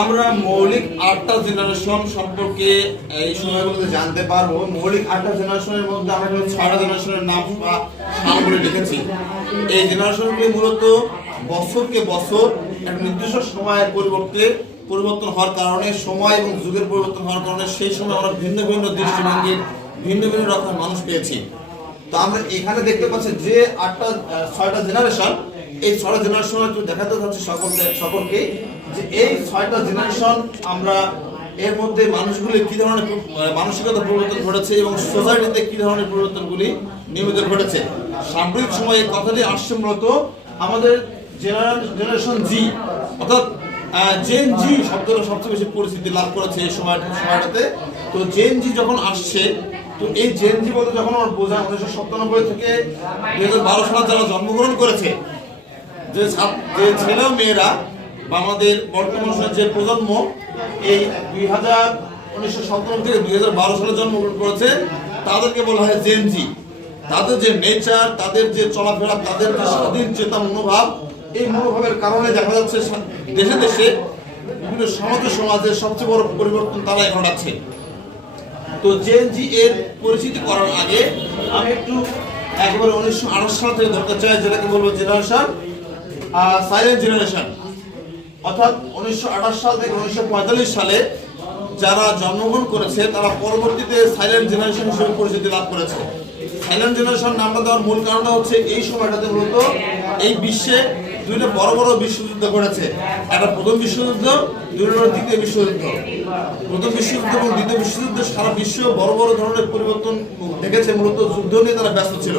আমরা মৌলিক 8টা জেনারেশন সম্পর্কে এই সময়গুলোতে জানতে পারবো। মৌলিক 8টা জেনারেশনের মধ্যে আমরা 6টা জেনারেশনের নাম বা সালগুলো লিখেছি। এই জেনারেশনগুলি মূলত বছরকে বছর একটা নির্দিষ্ট সময়ের পরিবর্তন হওয়ার কারণে, সময় এবং যুগের পরিবর্তন হওয়ার কারণে সেই সময় আমরা ভিন্ন ভিন্ন দৃষ্টিভঙ্গির ভিন্ন ভিন্ন রকম মানুষ পেয়েছি। তো আমরা এখানে দেখতে পাচ্ছি যে 6টা জেনারেশন, এই 6টা জেনারেশন একটু দেখাতে চাচ্ছি সকলকে যে এই 6টা জেনারেশন আমরা এর মধ্যে মানুষগুলি কি ধরনের মানসিকতা পরিবর্তন ঘটেছে এবং সোসাইটিতে কি ধরনের পরিবর্তনগুলি নিয়মিত ঘটেছে। সাম্প্রতিক সময়ে কথাটি আসছে মূলত আমাদের জেনারেশন জি, অর্থাৎ জেন জি শব্দটা সবচেয়ে বেশি পরিচিতি লাভ করেছে এই সময়টাতে। তো জেন জি যখন আসছে, তো এই জেন জি বলতে যখন আমার বোঝা 1997 থেকে 2012 সালে যারা জন্মগ্রহণ করেছে, যে ছেলে মেয়েরা বা আমাদের বর্তমান যে প্রজন্ম এই 1997 থেকে 2012 সালে জন্মগ্রহণ করেছে, তাদেরকে বলা হয় জেন জি। তাদের যে নেচার, তাদের যে চলাফেরা, তাদের যে স্বাধীন চেতা মনোভাব, এই মনোভাবের কারণে দেখা যাচ্ছে দেশে দেশে বিভিন্ন সমাজের সবচেয়ে বড় পরিবর্তন তারাই ঘটাচ্ছে। তো জেন জি এর পরিচিতি করার আগে আমি একটু একেবারে 1928 সাল থেকে ধরতে চাই, যেটাকে বলবো জেনারেশন সাইলেন্ট জেনারেশন। অর্থাৎ 1928 সাল থেকে 1945 সালে যারা জন্মগ্রহণ করেছে তারা পরবর্তীতে সাইলেন্ট জেনারেশন হিসেবে পরিচিতি লাভ করেছে। সাইলেন্ট জেনারেশন নামটা দেওয়ার মূল কারণটা হচ্ছে এই সময়টাতে মূলত এই বিশ্বে দুইটা বড় বড় বিশ্বযুদ্ধ ঘটেছে। একটা প্রথম বিশ্বযুদ্ধ, দুই নম্বর দ্বিতীয় বিশ্বযুদ্ধ। প্রথম বিশ্বযুদ্ধ এবং দ্বিতীয় বিশ্বযুদ্ধে সারা বিশ্ব বড় বড় ধরনের পরিবর্তন দেখেছে, মূলত যুদ্ধ নিয়ে তারা ব্যস্ত ছিল।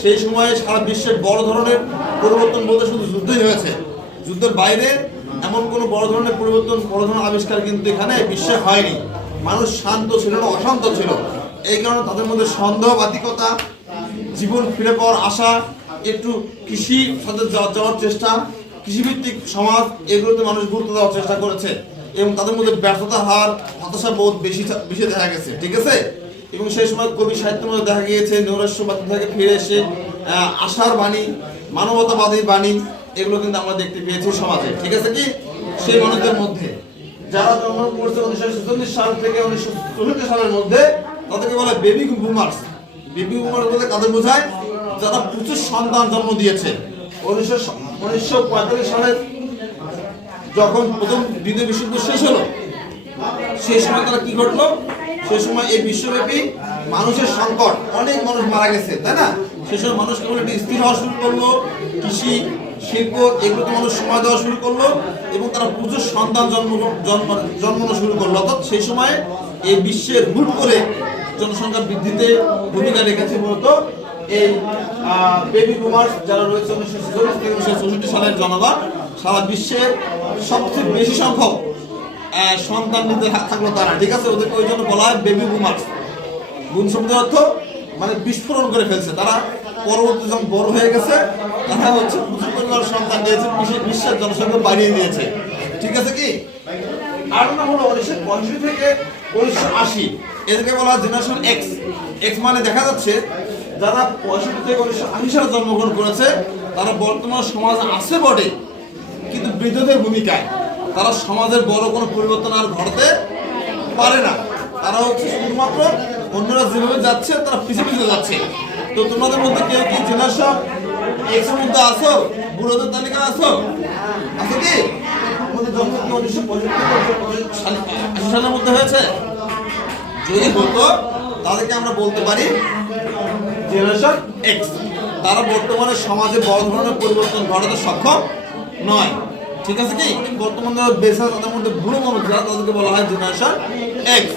সেই সময়ে সারা বিশ্বে বড় ধরনের পরিবর্তন বলতে শুধু যুদ্ধই হয়েছে, যুদ্ধের বাইরে এমন কোনো বড় ধরনের পরিবর্তন, বড় ধরনের আবিষ্কার কিন্তু এখানে বিশ্বে হয়নি। মানুষ শান্ত ছিল না, অশান্ত ছিল। এই কারণে তাদের মধ্যে সন্দেহবাতিকতা, জীবন ফিরে পাওয়ার আশা, একটু কৃষি সাথে যাওয়ার চেষ্টা, কৃষিভিত্তিক সমাজ, এগুলোতে মানুষ গুরুত্ব দেওয়ার চেষ্টা করেছে এবং তাদের মধ্যে ব্যর্থতা হার, হতাশা বোধ বেশি দেখা গেছে। ঠিক আছে? এবং সেই সময় কবি সাহিত্যের মধ্যে দেখা গিয়েছে নৈরাশ্যবাদ থেকে ফিরে এসে আশার বাণী, মানবতাবাদী বাণী, এগুলো কিন্তু আমরা দেখতে পেয়েছি সমাজে। ঠিক আছে কি? সেই মানুষদের মধ্যে যারা জন্মগ্রহণ করেছে 1946 সাল থেকে 1964 সালের মধ্যে, তাদেরকে বলে বেবি বুমার্স। বেবি বুমার্স বলতে কাদের বোঝায়? যারা প্রচুর সন্তান জন্ম দিয়েছে। 1945 সালে যখন প্রথম দ্বিতীয় বিশ্বযুদ্ধ শেষ হলো, সেই সময় তারা কি ঘটলো? সেই সময় এই বিশ্বব্যাপী মানুষের সংকট, অনেক মানুষ মারা গেছে, তাই না? সেই সময় মানুষ কেবল একটি স্থির হওয়া শুরু করলো, কৃষি, শিল্প, এগুলোতে মানুষ সময় দেওয়া শুরু করলো এবং তারা প্রচুর সন্তান জন্মানো শুরু করলো। অর্থাৎ সেই সময় এই বিশ্বের হুট করে জনসংখ্যা বৃদ্ধিতে ভূমিকা রেখেছে মূলত এই বেবি বুমার্স যারা রয়েছে 1946 থেকে 1964 সালের জনগণ। সারা বিশ্বের সবচেয়ে বেশি সংখ্যক সন্তান নিতে থাকলো তারা। ঠিক আছে? ওদেরকে ওই জন্য বলা হয় বেবি বুমার্স। বুম শব্দের অর্থ মানে বিস্ফোরণ করে ফেলছে তারা। পরবর্তী যখন বড় হয়ে গেছে, তারা হচ্ছে প্রচুর পরিমাণ সন্তান দিয়েছে, বিশ্বের জনসংখ্যা বাড়িয়ে দিয়েছে। ঠিক আছে কি? আর নাম হলো 1965 থেকে 1980, এদেরকে বলা হয় জেনারেশন এক্স। এক্স মানে দেখা যাচ্ছে যারা 65 থেকে 1980 সালে জন্মগ্রহণ করেছে, তারা বর্তমান সমাজ আছে বটে, কিন্তু বৃদ্ধদের ভূমিকায় তারা সমাজের বড় কোনো পরিবর্তন আর ঘটাতে পারে না। তারা হচ্ছে শুধুমাত্র অন্যরা যেভাবে যাচ্ছে তারা পিছিয়ে যাচ্ছে। তো তোমাদের মধ্যে কেউ কি জেনারেশন এক্স এর মধ্যে আসো? বুড়োদের তালিকা আসো? আছে কি? আমাদের জন্ম কি 1985 সালের মধ্যে হয়েছে? যদি হতো তাদেরকে আমরা বলতে পারি জেনারেশন এক্স। তারা বর্তমানে সমাজে বড় ধরনের পরিবর্তন ঘটাতে সক্ষম নয়। ঠিক আছে কি? বর্তমানে বেসা তাদের মধ্যে বুড়ো মানুষ যারা, তাদেরকে বলা হয় জেনারেশন এক্স।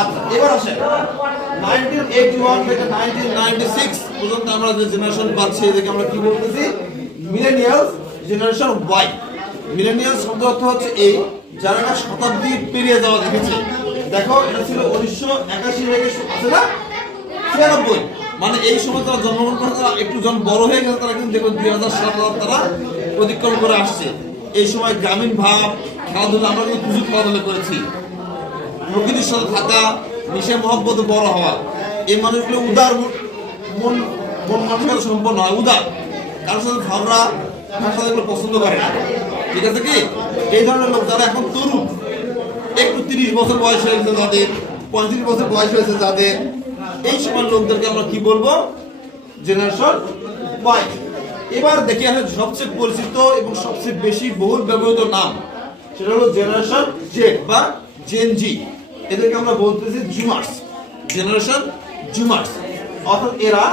আচ্ছা, এবার আসেন 1981 থেকে 1996 পর্যন্ত আমরা যে জেনারেশন পাচ্ছি, এদেরকে আমরা কি বলতেছি? Millennials, generation Y. মিলেনিয়ালস শব্দ অর্থ হচ্ছে এই যারা শতাব্দী পেরিয়ে যাওয়া দেখেছে। দেখো, এটা ছিল 1981 থেকে আছে না 96, মানে এই সময় তারা জন্মগ্রহণ করে, তারা একটু যখন বড় হয়ে গেছে, তারা কিন্তু দেখো 2000 সাল তারা অতিক্রম করে আসছে। এই সময় গ্রামীণ ভাব, খেলাধুলা, আমরা কিন্তু প্রচুর খেলাধুলা করেছি, প্রকৃতির সাথে থাকা, মিশে মহব্বতে বড় হওয়া। এই মানুষগুলো উদার মন মানসিকতা সম্পন্ন হয়, উদার, কারোর সাথে ঝগড়া, ভাষা এগুলো পছন্দ করে না। ঠিক আছে কি? এই ধরনের লোক যারা এখন তরুণ, একটু 30 বছর বয়স হয়েছে যাদের, 35 বছর বয়স হয়েছে যাদের, এই সময় লোকদেরকে আমরা কি বলবো? Generation Y. এবার দেখি আসলে সবচেয়ে পরিচিত এবং সবচেয়ে বেশি বহুল ব্যবহৃত নাম, সেটা হলো জেনারেশন জেড বা জেন জি। এদেরকে আমরা বলতেছি জুমার্স, জেনারেশন জুমার্স। অর্থাৎ এরা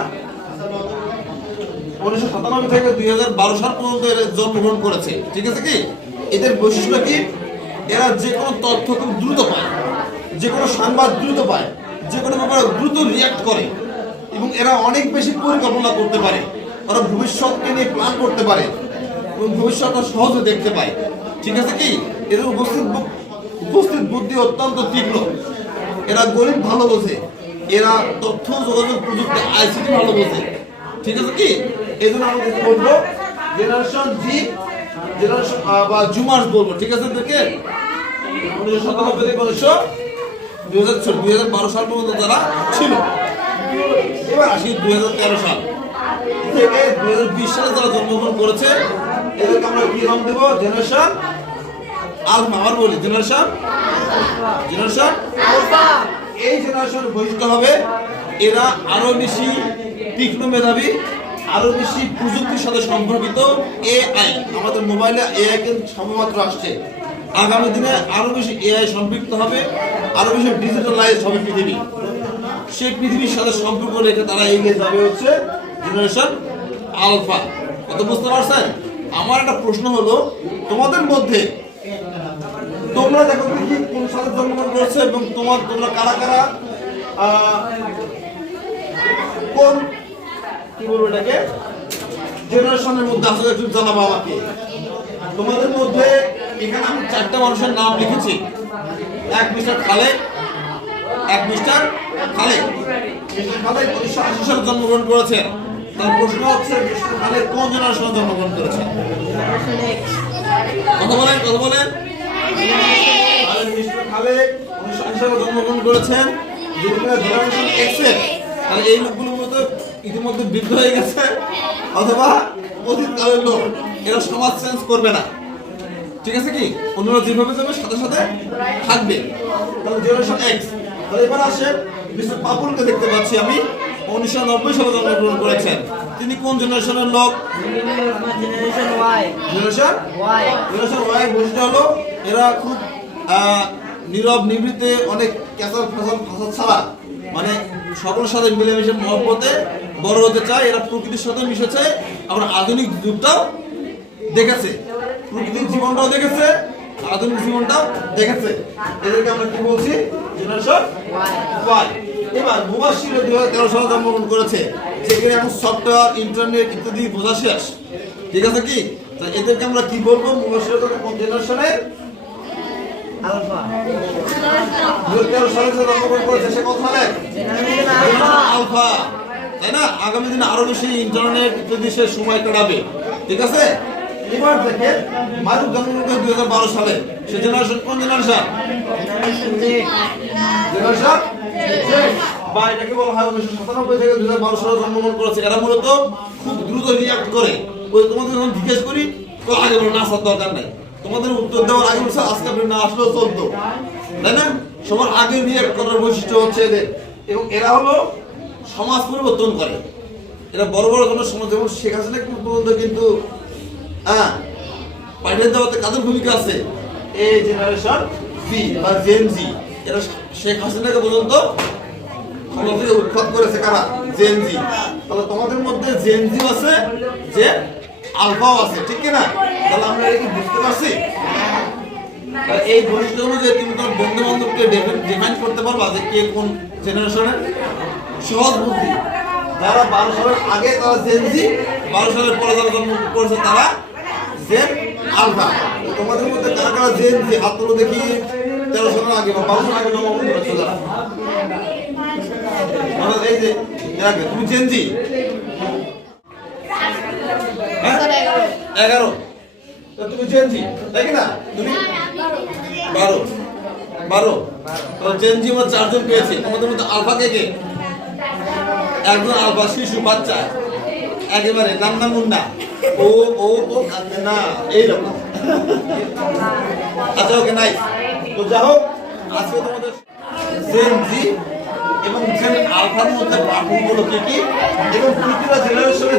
1997 থেকে 2012 সাল পর্যন্ত এরা জন্মগ্রহণ করেছে। ঠিক আছে কি? এদের বৈশিষ্ট্য কি? এরা যে কোনো তথ্য খুব দ্রুত পায়, যে কোনো সংবাদ দ্রুত পায়, যে কোনো ব্যাপারে দ্রুত রিয়াক্ট করে, এবং এরা অনেক বেশি পরিকল্পনা করতে পারে। ওরা ভবিষ্যৎকে নিয়ে প্ল্যান করতে পারে এবং ভবিষ্যৎটা সহজে দেখতে পায়। ঠিক আছে কি? এদের উপস্থিত বুদ্ধি অত্যন্ত তীব্র। এরা গণিত ভালো বোঝে, এরা তথ্য যোগাযোগ প্রযুক্তি আইসিটি ভালো বোঝে। ঠিক আছে কি? এই জন্য আমরা বলবো জেনারেশন জি, জেনারেশন বা জুমার্স বলবো। ঠিক আছে? দেখে 1997 থেকে 2012 সাল পর্যন্ত যারা ছিল। এবার আসি 2013 সাল থেকে 2020 সালে যারা জন্মগ্রহণ করেছে, এদেরকে আমরা কি নাম দেবো? Generation alpha. আবার বলি জেনারেশন আলফা। এই জেনারেশনের বৈশিষ্ট্য হবে এরা আরো বেশি তীক্ষ্ণ মেধাবী, আরো বেশি প্রযুক্তির সাথে সম্পর্কিত। এআই, আমাদের মোবাইলে এআই কিন্তু সবেমাত্র আসছে, আগামী দিনে আরো বেশি এআই সম্পৃক্ত হবে, আরো বেশি ডিজিটালাইজ হবে পৃথিবী। সেই পৃথিবীর সাথে সম্পর্ক রেখে তারা এগিয়ে যাবে হচ্ছে জেনারেশন আলফা। কত বুঝতে পারছেন? আমার একটা প্রশ্ন হলো, তোমাদের মধ্যে তোমরা দেখো কি কোন সালে জন্মগ্রহণ করেছে এবং তোমরা কারা কারা কোন কি বলবো এটাকে জেনারেশনের মধ্যে আসলে একটু জানাবো আমাকে। তোমাদের মধ্যে এখানে আমি 4টা মানুষের নাম লিখেছি। এক মিস্টার খালেক, মিস্টার খালেক 1980 সালে জন্মগ্রহণ করেছেন। তার প্রশ্ন হচ্ছে মিস্টার খালেক কোন জেনারেশনে জন্মগ্রহণ করেছেন? কথা বলেন। মিস্টার খালেক 1980 সালে জন্মগ্রহণ করেছেন, যেটা জেনারেশন এক্স এর। আর এই লোকগুলোর মধ্যে ইতিমধ্যে বৃদ্ধ হয়ে গেছে অথবা অতীতকালের লোক, এরা সমাজ চেঞ্জ করবে না। ঠিক আছে কি? অন্যরা যেভাবে যাবে সাথে সাথে থাকবে। তাহলে জেনারেশন এক্স। তাহলে এবার আসে মিস্টার পাপুলকে দেখতে পাচ্ছি আমি, 1990 সালে জন্মগ্রহণ করেছেন। তিনি কোন জেনারেশনের লোক? Generation Y. জেনারেশন ওয়াই বৈশিষ্ট্য হলো এরা খুব নীরব নিভৃতে, অনেক ক্যাসাল ফাসাদ ছাড়া, মানে সকলের সাথে মিলেমিশে মহব্বতে বড় হতে চায়। এরা প্রকৃতির সাথে মিশেছে, আবার আধুনিক যুগটাও দেখেছে, প্রকৃতির জীবনটাও দেখেছে, আধুনিক জীবনটাও দেখেছে। এদেরকে আমরা কি বলছি? Generation Y. এবার মুবাশশির 2013 সালে জন্মগ্রহণ করেছে, যেখানে এখন সফটওয়্যার, ইন্টারনেট ইত্যাদি বোঝা শেষ। ঠিক আছে কি? এদেরকে আমরা কি বলবো? মুবাশশির কোন জেনারেশনের? আলফা। 2013 সালে জন্মগ্রহণ করেছে, সে কোন সালে? আলফা। তাই না? আগামী দিনে আরো বেশি ইন্টারনেট ইত্যাদি সে সময় কাটাবে। ঠিক আছে? এবার দেখে মারুফ জন্মগ্রহণ করে 2012 সালে, সে জেনারেশন কোন জেনারেশন? জেনারেশন বা এটাকে বলা হয় 1997 থেকে 2012 সালে জন্মগ্রহণ করেছে। এরা মূলত খুব দ্রুত রিয়াক্ট করে। ওই তোমাদের যখন জিজ্ঞেস করি, তো আগে বলো না, আসার দরকার নাই, তোমাদের উত্তর দেওয়ার আগে বলছে আজকে আপনি না আসলেও চলতো। তাই না? সবার আগে রিয়াক্ট করার বৈশিষ্ট্য হচ্ছে এদের। এবং এরা হলো সমাজ পরিবর্তন করে। এরা বড় বড় কোনো সমাজ, যেমন শেখ হাসিনা পর্যন্ত কিন্তু পাঠিয়ে দেওয়াতে কাদের ভূমিকা আছে? এই জেনারেশন বি বা জেন জি। এরা শেখ হাসিনাকে পর্যন্ত উৎখাত করেছে। কারা? জেন জি। তাহলে তোমাদের মধ্যে জেন জি আছে, যে আলফাও আছে। ঠিক কিনা? তাহলে আমরা এটা কি বুঝতে পারছি? এই বৈশিষ্ট্য অনুযায়ী তুমি তোমার বন্ধু বান্ধবকে ডিফাইন করতে পারবা যে কে কোন জেনারেশনের। সহজ বুদ্ধি, যারা 12 সালের আগে তারা জেন জি, 12 সালের পরে যারা জন্ম করেছে তারা জেন আলফা। তোমাদের মধ্যে কারা কারা জেন জি? হাত তুলে দেখি। 13 সালের আগে বা 12 সালের আগে জন্মগ্রহণ করেছে যারা। এই যে তুমি জেন জি। 11 তুমি জেন জি, তাই কি না? তুমি 12 জেন জি আমরা 4 জন পেয়েছি। তোমাদের মধ্যে আলফা কে কে? একজন আলফা শিশু বাচ্চা, একেবারে নান্না মুন্না, ও কাঁদবে না, এইরকম। আচ্ছা ওকে নাই তো যা হোক আজকে তোমাদের জেন জি এবং জেন আলফার মধ্যে পার্থক্যগুলো কি কি এবং প্রতিটা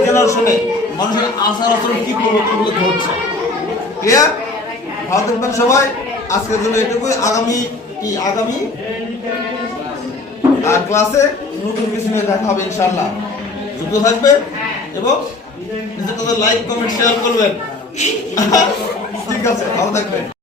জেনারেশনে মানুষের আচার আচরণ কি পরিবর্তনগুলো ঘটছে ক্লিয়ার ভালো থাকবেন সবাই আজকের জন্য এটুকুই আগামী ক্লাসে নতুন কিছু নিয়ে দেখা হবে ইনশাআল্লাহ যুক্ত থাকবে এবং নিজের লাইক কমেন্ট শেয়ার করবেন ঠিক আছে ভালো থাকবেন